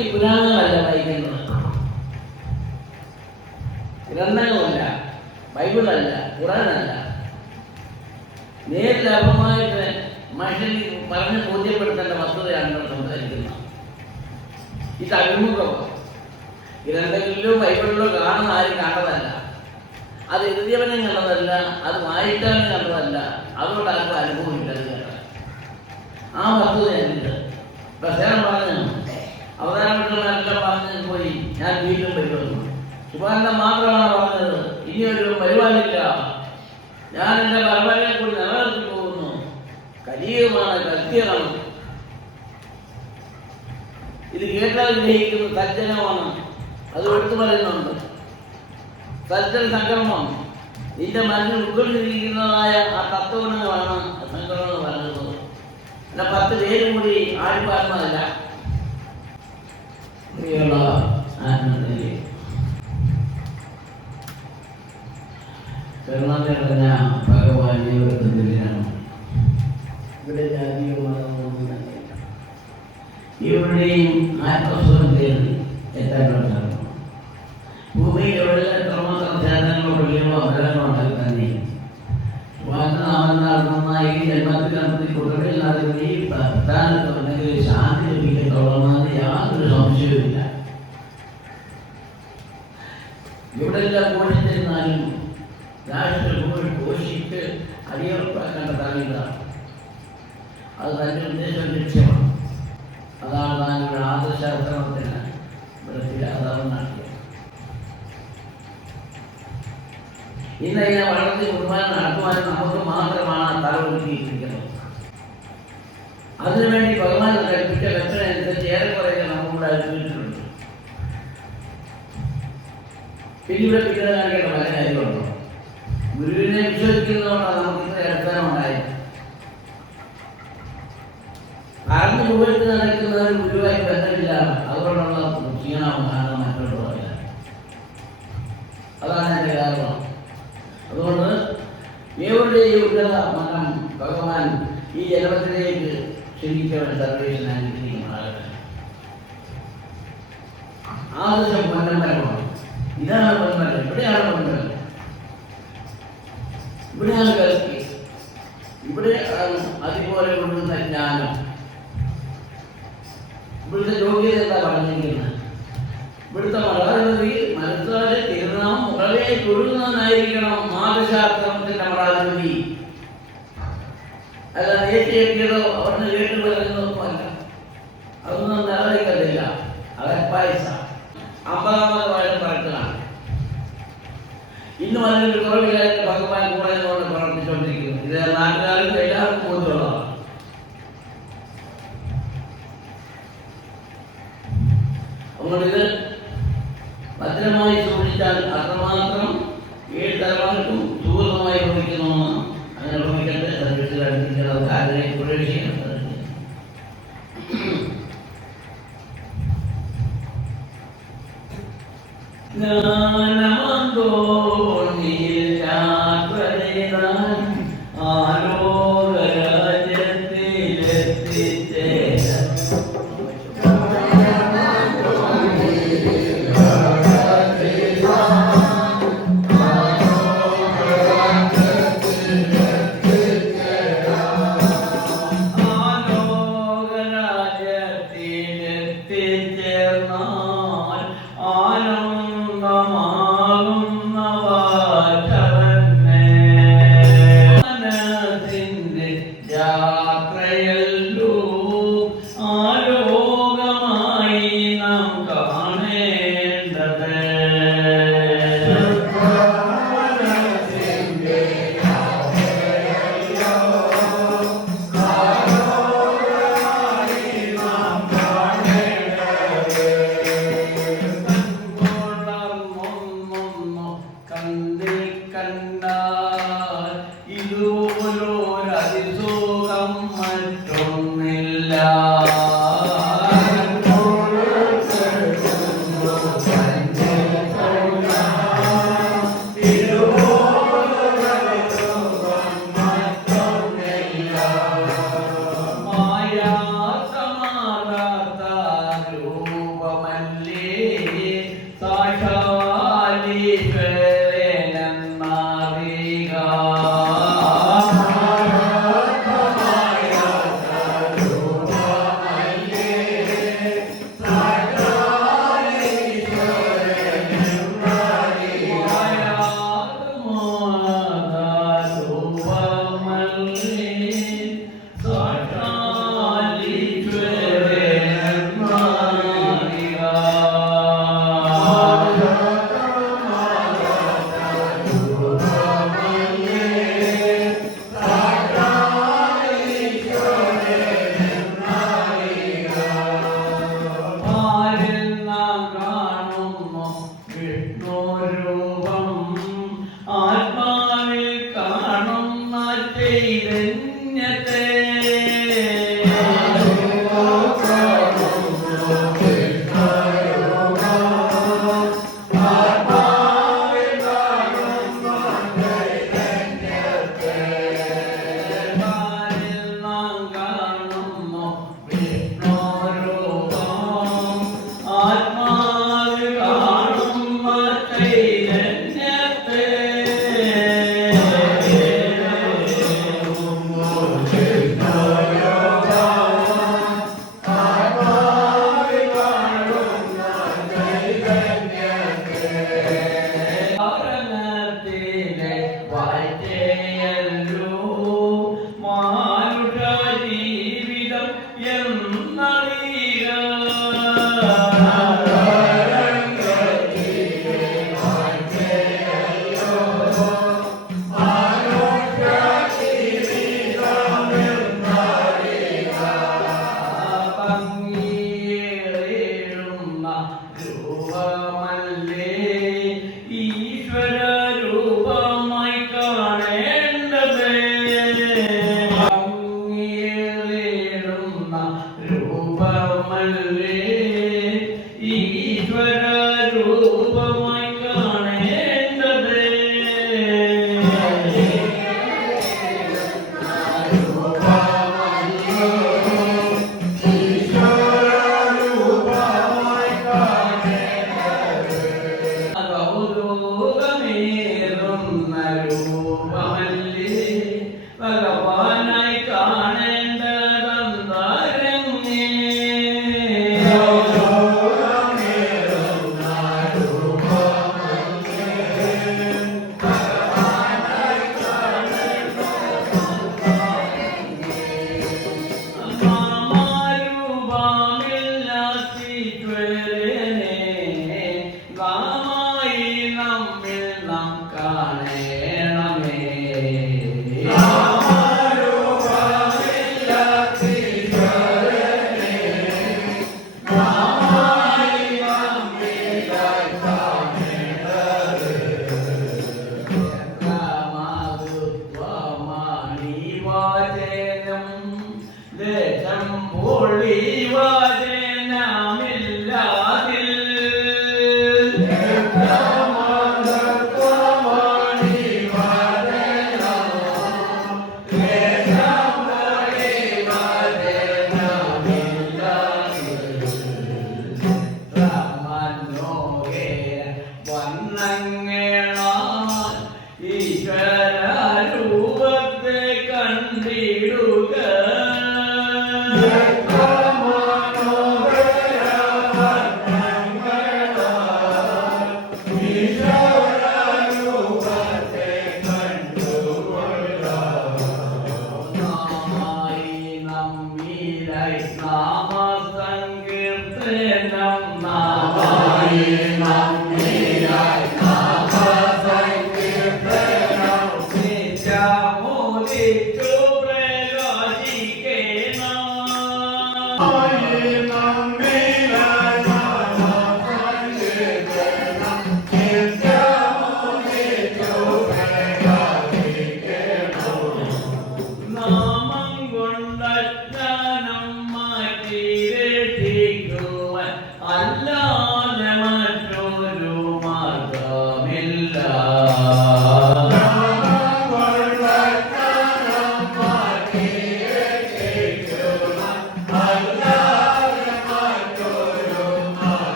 ഈ പുരാണങ്ങളല്ല വായിക്കുന്നത്, ഗ്രന്ഥങ്ങളല്ല, ബൈബിളല്ല, ഖുറാനല്ല. നേരിൽ അപമായിട്ട് മനുഷ്യൻ പറഞ്ഞ് ബോധ്യപ്പെടുത്തേണ്ട വസ്തുതയാണ് ഇവിടെ സംസാരിക്കുന്നത്. ഇത് അഭിമുഖമാണ്. ഗ്രന്ഥങ്ങളിലോ ബൈബിളിലോ കാണുന്ന ആരും കണ്ടതല്ല, അത് എഴുതിയവനും കണ്ടതല്ല, അത് വായിക്കാനും കണ്ടതല്ല, അതുകൊണ്ട് ആർക്കും അനുഭവമില്ല. ആ വസ്തുതയുണ്ട്. പ്രസേനം പറഞ്ഞു, അവതാരപ്പെട്ടുള്ളതെല്ലാം പറഞ്ഞു പോയി, ഞാൻ വീണ്ടും വരുമെന്ന്. ശുഭാനന്ദൻ മാത്രമാണ് പറഞ്ഞത്, ഇനിയൊരു വരുവാനില്ല, ഞാൻ എൻ്റെ പരമ്പരയെ കൂടി നിലനിർത്തി പോകുന്നു. കലിയുഗമാണ്, കൽപ്പിയമാണ്. ഇത് കേട്ടാൽ ഗ്രഹിക്കുന്ന സജ്ജനമാണ്. അത് എടുത്തു പറയുന്നുണ്ട്. സജ്ജന സംക്രമം നിന്റെ മനസ്സിൽ ഉൾക്കൊണ്ടിരിക്കുന്നതായ ആ തത്വഗുണങ്ങളാണ് സംക്രമം എന്ന് പറയുന്നത്. അല്ല 10 പേരും കൂടി ആടിപ്പാടുന്നതല്ല. പ്രിയമുള്ള ആത്മനിലയിൽ കരുണാകരഞ്ഞ ഭഗവാൻ ജീവിതത്തിലാണ്. ഇവിടെ ജാതിയോ മതമൊന്നും തന്നെയില്ല. ഇവരുടെയും ആത്മസ്വരം തേടി എത്താൻ ഭൂമിയിൽ എവിടെ എത്രമാത്രം ധ്യാനങ്ങളോ പള്ളികളോ അമ്പലങ്ങളോ ഉണ്ടാക്കി തന്നെ നന്നായി ജന്മത്തിൽ നടത്തി കുട്ടികളിൽ നടത്തി പ്രധാനത്ത് ഉണ്ടെങ്കിൽ ശാന്തി ലഭിക്കത്തുള്ളതെന്ന് യാതൊരു സംശയവുമില്ല. ഇവിടെല്ലാം പോഷിച്ചിരുന്നാലും രാഷ്ട്രീയ പോഷിച്ച് അടിയുറപ്പാക്കേണ്ട താല്പര്യമാണ്. അത് തൻ്റെ ഉദ്ദേശം ലക്ഷ്യമാണ്. അതാണ് താങ്കളുടെ ആദർശാശ്രമത്തിന് ഇവിടെ അതാണ് നടത്തിയത്. ഇന്ന് ഇതിനെ വളർത്തി കൊണ്ടുപോകാൻ നടത്തുവാനും നമുക്ക് മാത്രമാണ് തലവൊരുക്കിയിരിക്കുന്നത്. അതിനുവേണ്ടി ഭഗവാൻ കൽപ്പിച്ച കൽപ്പനയനുസരിച്ച് ഏറെക്കുറെ നമുക്കിവിടെ അനുഭവിച്ചിട്ടുണ്ട്. പിന്നീട് കാണിക്കേണ്ട പല കാര്യങ്ങളുണ്ടോ? ഗുരുവിനെ വിശ്വസിക്കുന്നതുകൊണ്ടാണ് നമുക്ക് ഇത്ര അടിസ്ഥാനം ഉണ്ടായത്. അറിഞ്ഞു പോയിട്ട് നടക്കുന്നവർ ഗുരുവായി ബന്ധമില്ല, അതുകൊണ്ടുള്ള ക്ഷീണമാണ് മറ്റുള്ളവരില്ല. അതാണ് എൻ്റെ കാരണം. അതുകൊണ്ട് ഏവരുടെയും ഉന്നത മനം ഭഗവാൻ ഈ ജന്മത്തിലേക്ക് ക്ഷണിക്കവൻ സർവേഷനായിരിക്കുന്നതാകട്ടെ. ആദർശം പൊന്നമ്പലമാണ്. ഇതാണ് പൊന്മരം. ഇവിടെയാണ് പൊന്മരം. ഇവിടെയാണ് കൽപ്പി. ഇവിടെ അതുപോലെ കൊണ്ടുവന്ന ജ്ഞാനം. ഇവിടുത്തെ യോഗ്യത എന്താ പറഞ്ഞിരിക്കുന്നത്? ഇവിടുത്തെ മഠാധിപതി മനസ്സാലെ തിരുനാം മുകളെ തൊഴുന്നവനായിരിക്കണം മാതശാസ്ത്രത്തിന്റെ മഠാധിപതി. അല്ല നേറ്റിയെത്തിയതോ അവിടുന്ന് കേട്ടു പറയുന്നതൊന്നും അല്ല. അതൊന്നും നിലനിൽക്കത്തില്ല. അകപ്പായസ 50ാമത് വയലും പറക്കലാണ്. ഇന്നും അതിനൊരു കുറവില്ലായിട്ട് ഭഗവാൻ കൂടെ കൊണ്ട് പ്രവർത്തിച്ചുകൊണ്ടിരിക്കുന്നു. ഇത് നാട്ടുകാർക്ക് എല്ലാവർക്കും ബോധ്യമുള്ളതാണ്. അതുകൊണ്ടിത് ഭദ്രമായി സൂക്ഷിച്ചാൽ അത്രമാത്രം 7 തലമുറയ്ക്കും സുഹൃതമായി ഭവിക്കണമെന്ന് അങ്ങനെ ഭവിക്കട്ടെ. സർവീസിൽ അടുപ്പിക്കുന്നത് ആരെ പ്രവേശിക്കണം.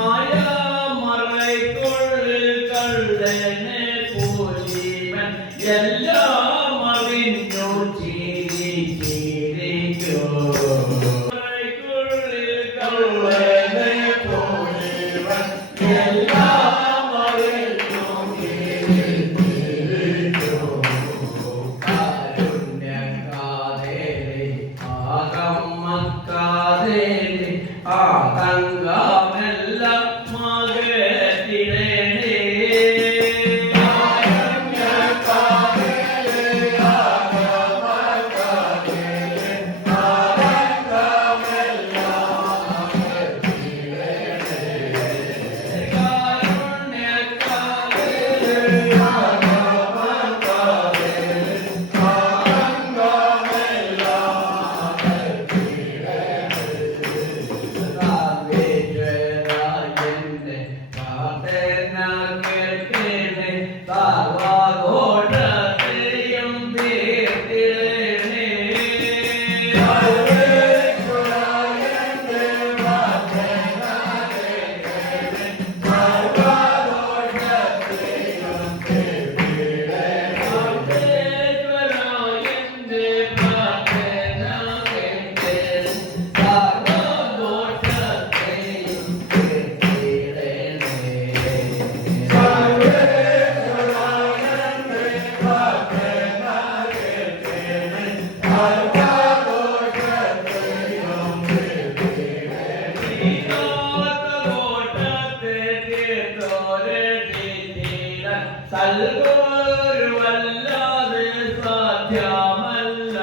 മായാമറയ്ക്കുള്ളിൽ കള്ളനെ പോലീവൻ എല്ലാം അറിഞ്ഞു ചിരിച്ചിരിക്കോ. മറയ്ക്കുള്ളിൽ കള്ളനെ പോലീവൻ എല്ലാം അറിഞ്ഞു ചിരിച്ചിരിക്കോ. കാരുണ്യക്കാതേലേ ആകമ്മക്കാതേലേ ആതങ്കമെല്ലാം മകറ്റിടേണേ. കാരുണ്യക്കാതേലേ ആകമ്മക്കാതേലേ ആതങ്കമെല്ലാം മകറ്റിടേണേ. കാരുണ്യക്കാതേലേ ആകമ്മക്കാതേലേ സൽഗുരുവല്ലാതെ സാധ്യമല്ല.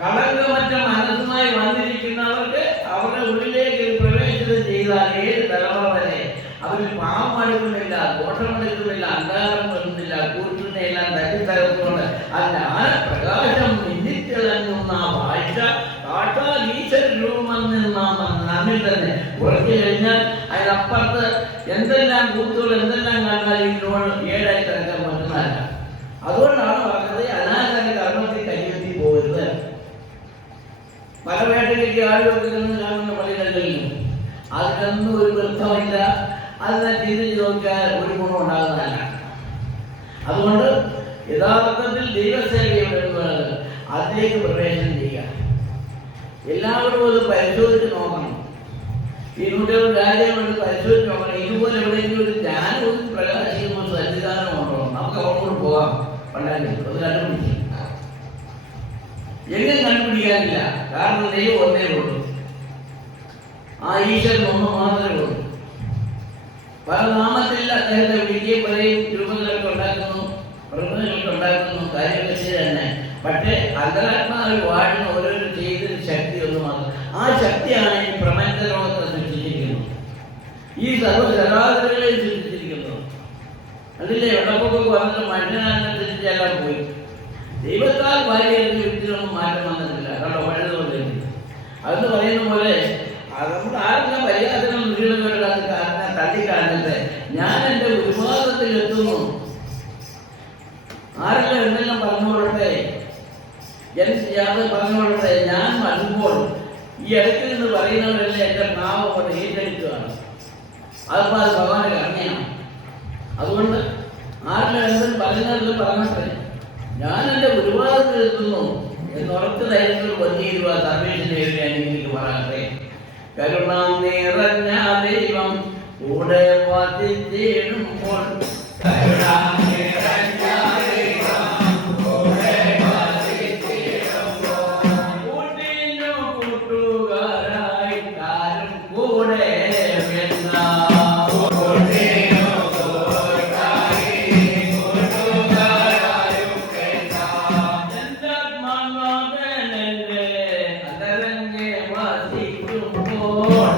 കളങ്കമറ്റ മനസ്സുമായി വന്നിരിക്കുന്നവർക്ക് അവരുടെ ഉള്ളിലേക്ക് പ്രവേശനം ചെയ്താൽ ഏത് തലമുറ വരെ അവരിൽ പാവമെടുക്കുന്നില്ല, ദോഷമെടുക്കുന്നില്ല, അന്ധകാരമെടുക്കുന്നില്ല, കൂട്ടുന്നെല്ലാം തട്ടിത്തകർത്തുകൊണ്ട് അതിന്റെ ആനപ്രകാശം മിന്നിത്തിളങ്ങുന്ന ആ ഭാഷ കാട്ടാൽ ഈശ്വര രൂപമെന്ന് നമ്മിൽ തന്നെ ഉറച്ചു കഴിഞ്ഞാൽ അതിനപ്പുറത്ത് എന്തെല്ലാം കൂത്തുകൾ എന്തെല്ലാം കണ്ടാൽ ഇതിനോട് ഏഴായി കിടക്കാൻ പറ്റുന്നതല്ല. അതുകൊണ്ടാണ് പറഞ്ഞത് അനാചാര കർമ്മത്തിൽ കൈവെത്തി പോകരുത്. പല വേട്ടയ്ക്ക് ആളുകൾക്ക് കാണുന്ന പള്ളികളിലും അതിനൊന്നും ഒരു വൃത്തമില്ല. അതിനെ തിരിച്ചു നോക്കിയാൽ ഒരു ഗുണം ഉണ്ടാകുന്നതല്ല. അതുകൊണ്ട് യഥാർത്ഥത്തിൽ ദൈവസേവയുടെ അതിലേക്ക് പ്രവേശനം ചെയ്യുക. എല്ലാവരും അത് പരിശോധിച്ച് നോക്കണം. ഈ നൂറ്റാണ്ട് രാജ്യങ്ങളോട് പരിശോധിച്ച് നോക്കണം. ഇതുപോലെ എവിടെയെങ്കിലും ഒരു ജ്ഞാനവും പ്രകാശിക്കുന്ന സന്നിധാനമുണ്ടോ? നമുക്ക് അവരോട് പോകാം. പണ്ടാലും അത് കണ്ടുപിടിച്ചു എങ്ങനെ കണ്ടുപിടിക്കാനില്ല. കാരണം ദൈവം ഒന്നേ ഉള്ളൂ. ആ ഈശ്വരൻ ഒന്ന് മാത്രമേ ഉള്ളൂ. പല നാമത്തിൽ അദ്ദേഹത്തെ വിളിക്കുകയും പറയും, രൂപങ്ങളൊക്കെ ഉണ്ടാക്കുന്നു, പ്രകൃതികളൊക്കെ ഉണ്ടാക്കുന്നു, കാര്യങ്ങൾ ശരി തന്നെ. പക്ഷേ അന്തരാത്മാവിൽ വാഴുന്ന ഓരോരോ ചെയ്തൊരു ശക്തി ഒന്ന് മാത്രം. ആ ശക്തിയാണ് ഈ പ്രപഞ്ച ലോകത്തെ സൃഷ്ടിച്ചിരിക്കുന്നത്, ഈ സർവ്വചരാചരങ്ങളെ സൃഷ്ടിച്ചിരിക്കുന്നത്. അതിലെ വെള്ളപ്പൊക്കൊക്കെ വന്നിട്ട് മനുഷ്യനനുസരിച്ചെല്ലാം പോയി. ദൈവത്താൽ ഭാര്യയുടെ വ്യക്തികളൊന്നും മാറ്റം വന്നിട്ടില്ല. കണ്ടോ, പഴയതുപോലെ. അതെന്ന് പറയുന്ന പോലെ അതുകൊണ്ട് ആരെല്ലാം പരിഹാസങ്ങൾ മുഴുവൻ തട്ടിക്കാണിട്ട് ഞാൻ എൻ്റെ വിവാദത്തിൽ എത്തുന്നു. ആരെല്ലാം എന്തെല്ലാം പറഞ്ഞുകൊള്ളട്ടെ, പറഞ്ഞുകൊള്ളട്ടെ. ഞാൻ വരുമ്പോൾ ഈ ഇടയ്ക്ക് നിന്ന് പറയുന്നവരെല്ലാം എൻ്റെ നാവ് കൊണ്ട് ഏറ്റെടുക്കുകയാണ്. അതിപ്പോൾ അത് ഭഗവാന്റെ കർമ്മയാണ്. അതുകൊണ്ട് ആരെല്ലാം എന്തെങ്കിലും പറയുന്നവരെല്ലാം പറഞ്ഞട്ടെ, ഞാൻ എൻ്റെ ഗുരുവാദത്തിൽ എത്തുന്നു എന്നുറച്ച ധൈര്യത്തിൽ വലിയ സർവേഷനെ എനിക്ക് പറയട്ടെ. കരുണ നിറഞ്ഞ ദൈവം കൂടെ വസിച്ചിടുമ്പോൾ കൂട്ടിനു കൂട്ടുകാരായിട്ടാരും കൂടെ വേണ്ട. എന്താത്മാവനല്ലേ അതരഞ്ഞെ വസിക്കുമ്പോൾ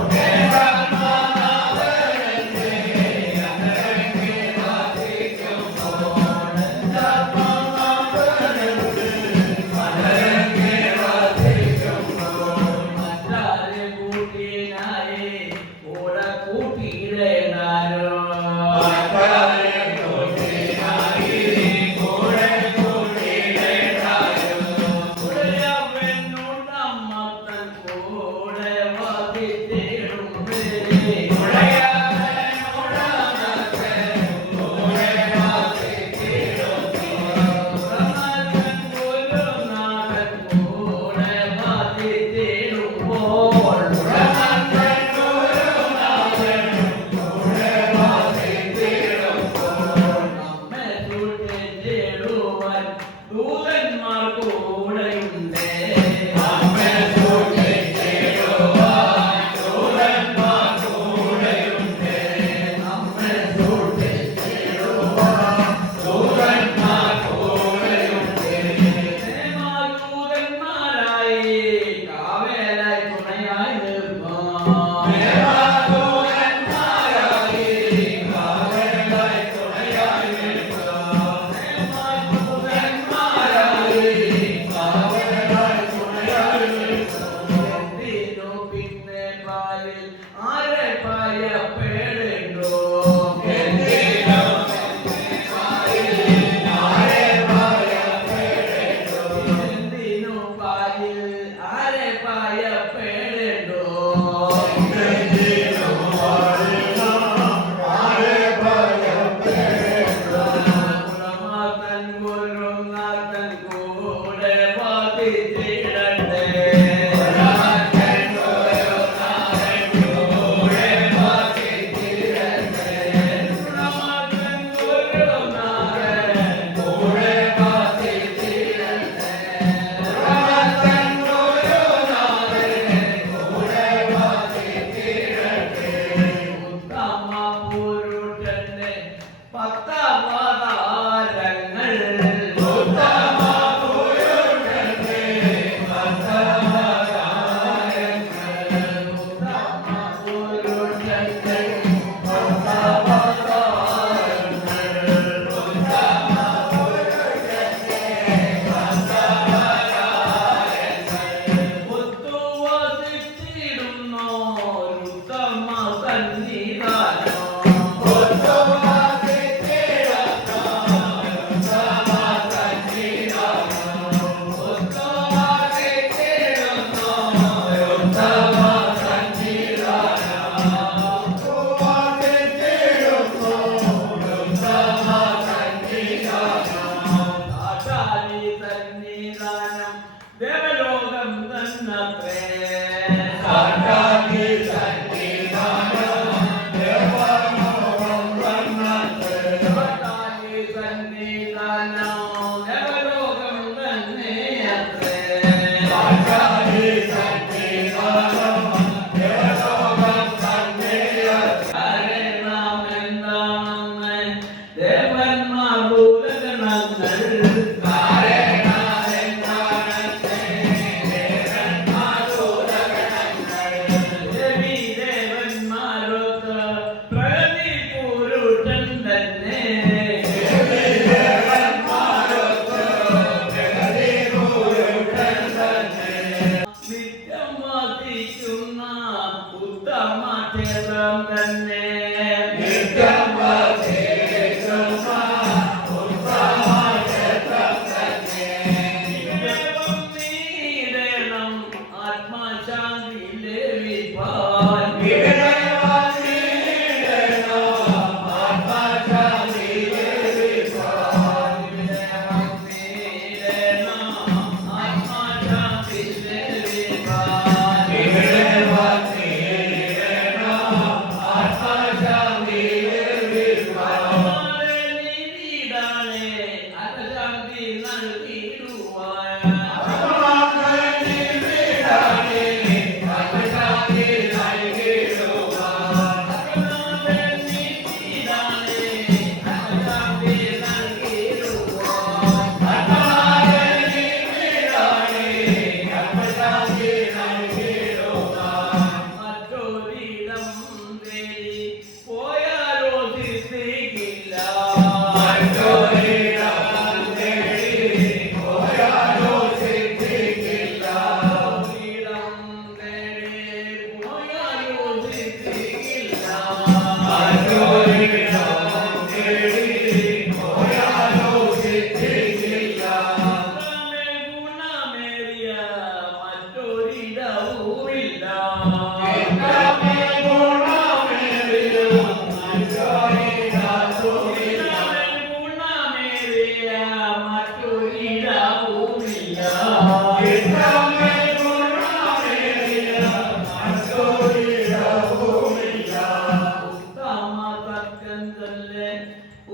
ചൊല്ല്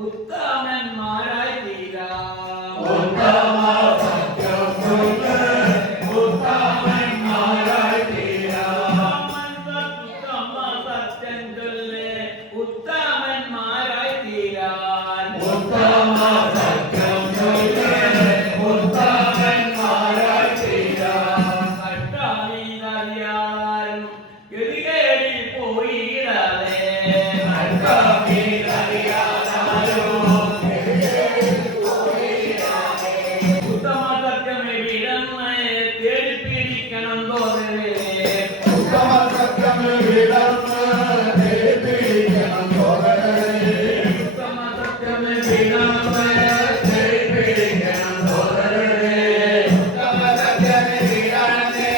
ഉത്തമന്മാരായി തീരാം. ഉത്തമന്മാരായി തീരാം. സത്യം ചൊല്ല് ഉത്തമന്മാരായി തീരാൻ. ഉത്തമ സത്യം ചൊല്ല് ഉത്തമന്മാരായി തീരാം. കഷ്ടമീതറിയാനും ഗതികേടിൽ പോയിടാതെ ഉത്തമ സത്യമേ വിടന്ന് തേടി പിടിക്കണം തോന്നലേ. ഉത്തമ സത്യം വിടർന്ന് പിടിക്കണം തോന്നലേ. ഉത്തമ സത്യമേ വിടന്ന് പിടിക്കണം തോന്നലേ. ഉത്തമ സത്യം വിടർന്ന്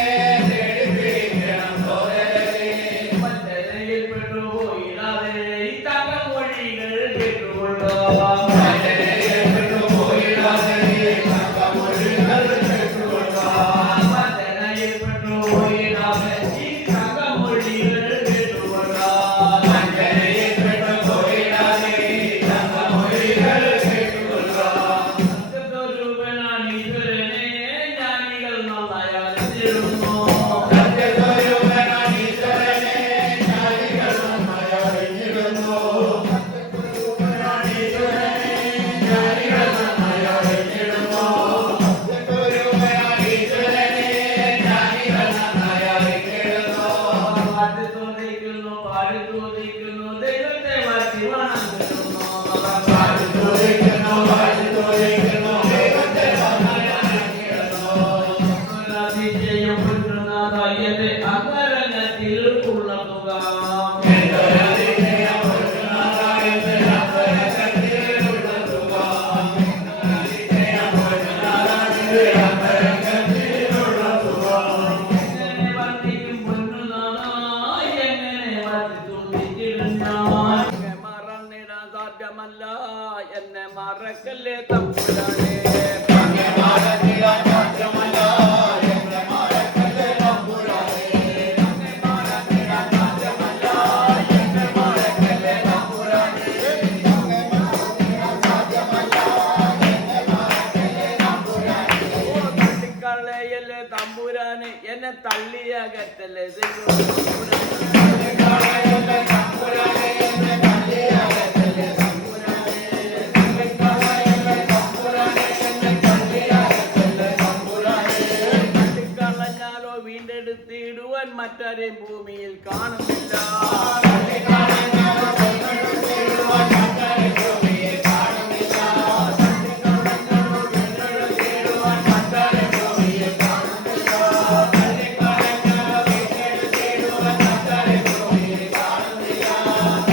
പിടിക്കണം തോന്നലേ. വഞ്ചനയിൽ പെട്ടുപോയിടാതെ ഈ തകമൊഴികൾ കേട്ടുകൊള്ളോ. വഞ്ചനയിൽ പെട്ടുപോയിടാതെ തകമൊഴികൾ കേട്ടുകൊള്ളാം. വഞ്ചനയിൽ പെട്ടുപോയിടാതെ ഈ തകമൊഴികൾ കേട്ടുകൊള്ളോ. വഞ്ചനയിൽ പെട്ടുപോയിടാതെ തകമൊഴികൾ കേട്ടുകൊള്ളാം. സത്യസ്വരൂപനാണ് ഈശ്വരനെ ജ്ഞാനികൾ നന്നായി അറിഞ്ഞിരുന്നു. സത്യസ്വരൂപനാണ് ഈശ്വരനെ ജ്ഞാനികൾ നന്നായി അറിഞ്ഞിരുന്നു. സത്യസ്വരൂപനാണ് ഈശ്വരനെ ജ്ഞാനികൾ നന്നായി അറിഞ്ഞിരുന്നു. സത്യസ്വരൂപനാണ് ഈശ്വരനെ ജ്ഞാനികൾ നന്നായി അറിഞ്ഞിരുന്നു. പാടി തോന്നിക്കുന്നു പാടി തോന്നിക്കുന്നു ദൈവത്തെ വാഴ്ത്തി വണങ്ങുന്നു. പാടി തുതിക്കുന്നു, പാടി തുതിക്കുന്നു, ദൈവത്തെ നന്നായി അറിഞ്ഞിരുന്നു. അതിശയം പൊട്ടുന്ന ധൈര്യത്തെ അന്തരംഗത്തിൽ ഉള്ളതുക. എന്തൊരതിശയം പൊട്ടുന്നതായത് അന്തരംഗത്തിലുള്ളതുക. എന്തൊരതിശയം പൊട്ടുന്നതായത് അന്തരംഗത്തിലുള്ളതുക. എങ്ങനെ വർദ്ധിക്കും പൊന്നുനാഥായി എങ്ങനെ വർദ്ധിച്ചുകൊണ്ടിരിക്കും ഞാൻ. മറന്നിടാൻ സാധ്യമല്ല എന്നെ മറക്കല്ലേ തമ്പുരാനെ. അങ്ങേ മറന്നിടാൻ സാധ്യമല്ല എന്നെ മറക്കല്ലേ തമ്പുരാനെ. അങ്ങേ മറന്നിടാൻ സാധ്യമല്ല എന്നെ മറക്കല്ലേ തമ്പുരാനെ. അങ്ങേ മറന്നിടാൻ സാധ്യമല്ല എന്നെ മറക്കല്ലേ തമ്പുരാനെ. തള്ളിക്കളയല്ലേ തമ്പുരാന് എന്നെ തള്ളിയകറ്റല്ലേ ദൈവം. കളയല്ലേ തമ്പുരാനെ, എന്നെ തള്ളിയകറ്റല്ലേ തമ്പുരാനെ. കളയല്ലേ തമ്പുരാനെ, എന്നെ തള്ളിയകറ്റല്ലേ തമ്പുരാനെ. തള്ളിക്കളഞ്ഞാലോ വീണ്ടെടുത്തിടുവാൻ മറ്റാരെയും ഭൂമിയിൽ കാണുന്നില്ല.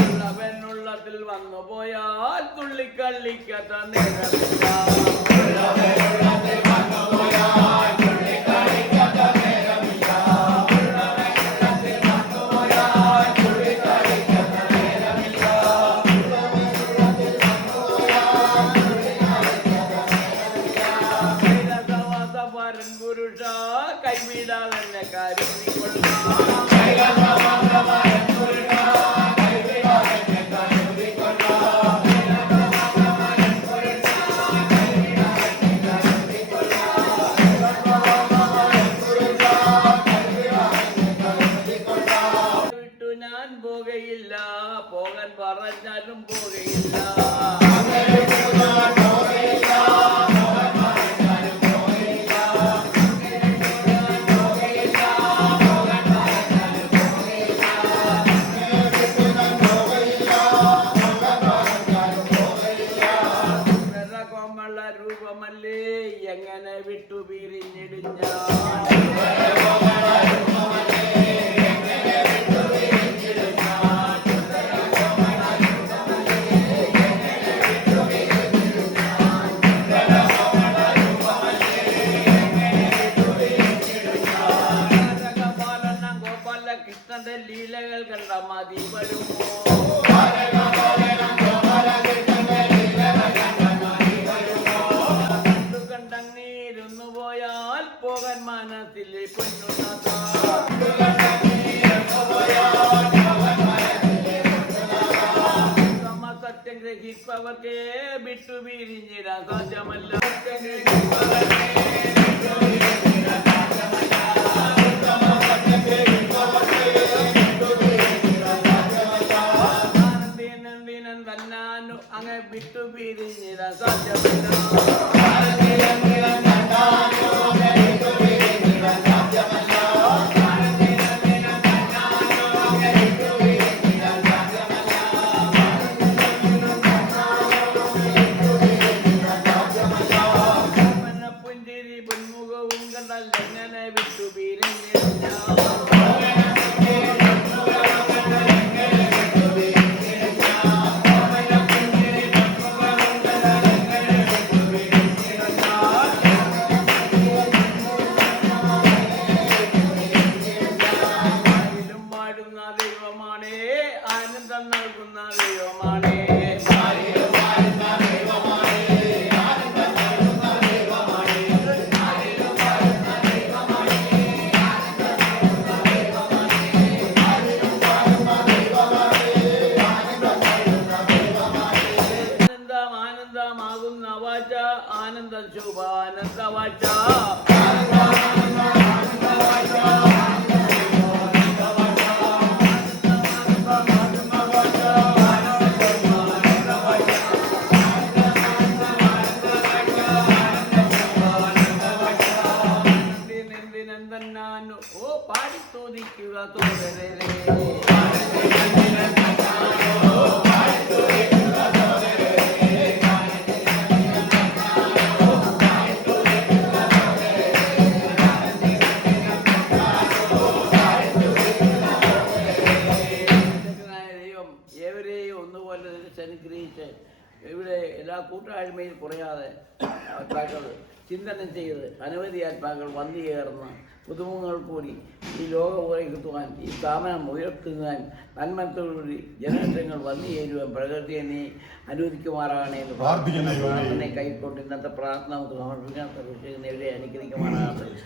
ഉള്ളവനുള്ളതിൽ വന്നു പോയാൽ തുള്ളിക്കള്ളിക്കത്ത നേരമില്ല. കൈലാസവാസവരൻ പുരുഷ കൈവിടാതെന്നെ കരുതിക്കൊള്ളാം. വിട്ടു ഞാൻ പോകയില്ല, പോകാൻ പറഞ്ഞാലും പോകയില്ല. കോമള രൂപമല്ലേ എങ്ങനെ വിട്ടു പിരിഞ്ഞിടിഞ്ഞ. കൃഷ്ണന്റെ ലീലകൾ കണ്ട മതി വരുമോ. കണ്ടങ്ങീരുന്നു സ്നേഹിപ്പവർക്ക് വിട്ടുപിരിഞ്ഞിടാൻ സാധ്യമല്ല. ദിനം തന്നാനു അങ്ങ് വിട്ടുപിരിഞ്ഞിടാൻ സാധ്യമല്ല. പുഞ്ചിരി പൊന്മുഖവും കണ്ടല്ല എങ്ങനെ വിട്ടുപിരിഞ്ഞിട. ദൈവമാണേ ആനന്ദം നൽകുന്ന ദൈവമാണേ. ആനന്ദമാകുന്ന വാച ആനന്ദ ശുഭാനന്ദ വാച. നന്ദനാനു ഓ പാടി തോന്നിക്കുക തോന്നരേ. ദൈവം ഏവരെയും ഒന്നുപോലെ അനുഗ്രഹിച്ച് ഇവിടെ എല്ലാ കൂട്ടായ്മയിൽ കുറയാതെ ആത്മാക്കൾ ചിന്തനം ചെയ്ത് അനവധി ആത്മാക്കൾ വന്നു ചേർന്ന് പുതുമുഖങ്ങൾ കൂടി ഈ ലോകം ഉയർത്തുവാൻ ഈ സ്ഥാപനം ഉയർത്തുവാൻ നന്മത്തോടുകൂടി ജനലക്ഷങ്ങൾ വന്നു ചേരുവാൻ പ്രകൃതിയെ നീ അനുവദിക്കുമാറാകണേ എന്ന് പ്രാർത്ഥന കൈക്കൊണ്ട് ഇന്നത്തെ പ്രാർത്ഥന നമുക്ക് സമർപ്പിക്കാൻ അനുഗ്രഹിക്കുമാറാകട്ടെ.